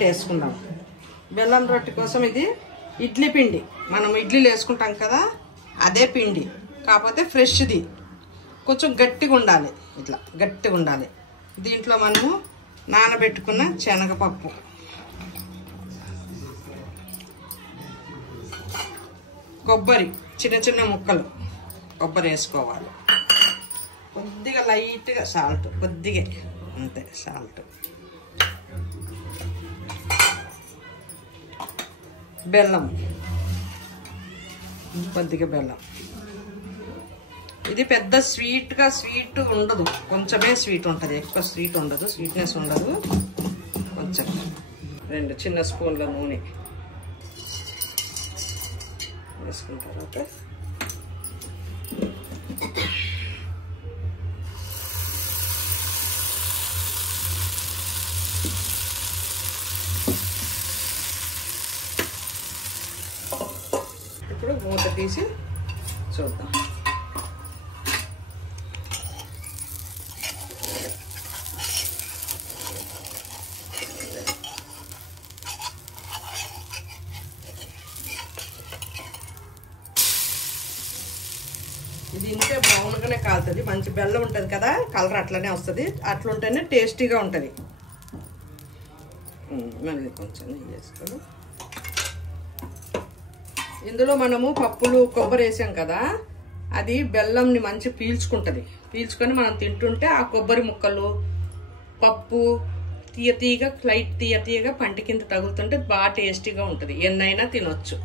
రొట్టె వేసుకుందాం. బెల్లం రొట్టె కోసం ఇది ఇడ్లీ పిండి, మనం ఇడ్లీలు వేసుకుంటాం కదా అదే పిండి, కాకపోతే ఫ్రెష్ది, కొంచెం గట్టిగా ఉండాలి, ఇట్లా గట్టిగా ఉండాలి. దీంట్లో మనము నానబెట్టుకున్న శనగపప్పు, కొబ్బరి చిన్న చిన్న ముక్కలు కొబ్బరి వేసుకోవాలి, కొద్దిగా లైట్గా సాల్ట్, కొద్దిగా అంతే సాల్ట్, బెల్లం కొద్దిగా బెల్లం. ఇది పెద్ద స్వీట్ ఉండదు, కొంచెమే స్వీట్ ఉంటుంది, ఎక్కువ స్వీట్ ఉండదు, స్వీట్నెస్ ఉండదు. కొంచెం 2 చిన్న స్పూన్ల నూనె వేసుకున్న తర్వాత ఇప్పుడు మూత తీసి చూద్దాం. ఇది ఇంతే బ్రౌన్గానే కాలుతుంది, మంచి బెల్లం ఉంటుంది కదా, కలర్ అట్లనే వస్తుంది, అట్లుంటేనే టేస్టీగా ఉంటుంది. మళ్ళీ కొంచెం నెయ్యి వేసుకోవాలి. ఇందులో మనము పప్పులు కొబ్బరి వేసాం కదా, అది బెల్లంని మంచి పీల్చుకుంటుంది, పీల్చుకొని మనం తింటుంటే ఆ కొబ్బరి ముక్కలు పప్పు తీయగా లైట్ తీయగా పంటి కింద తగులుతుంటే బాగా టేస్టీగా ఉంటుంది, ఎన్నైనా తినొచ్చు.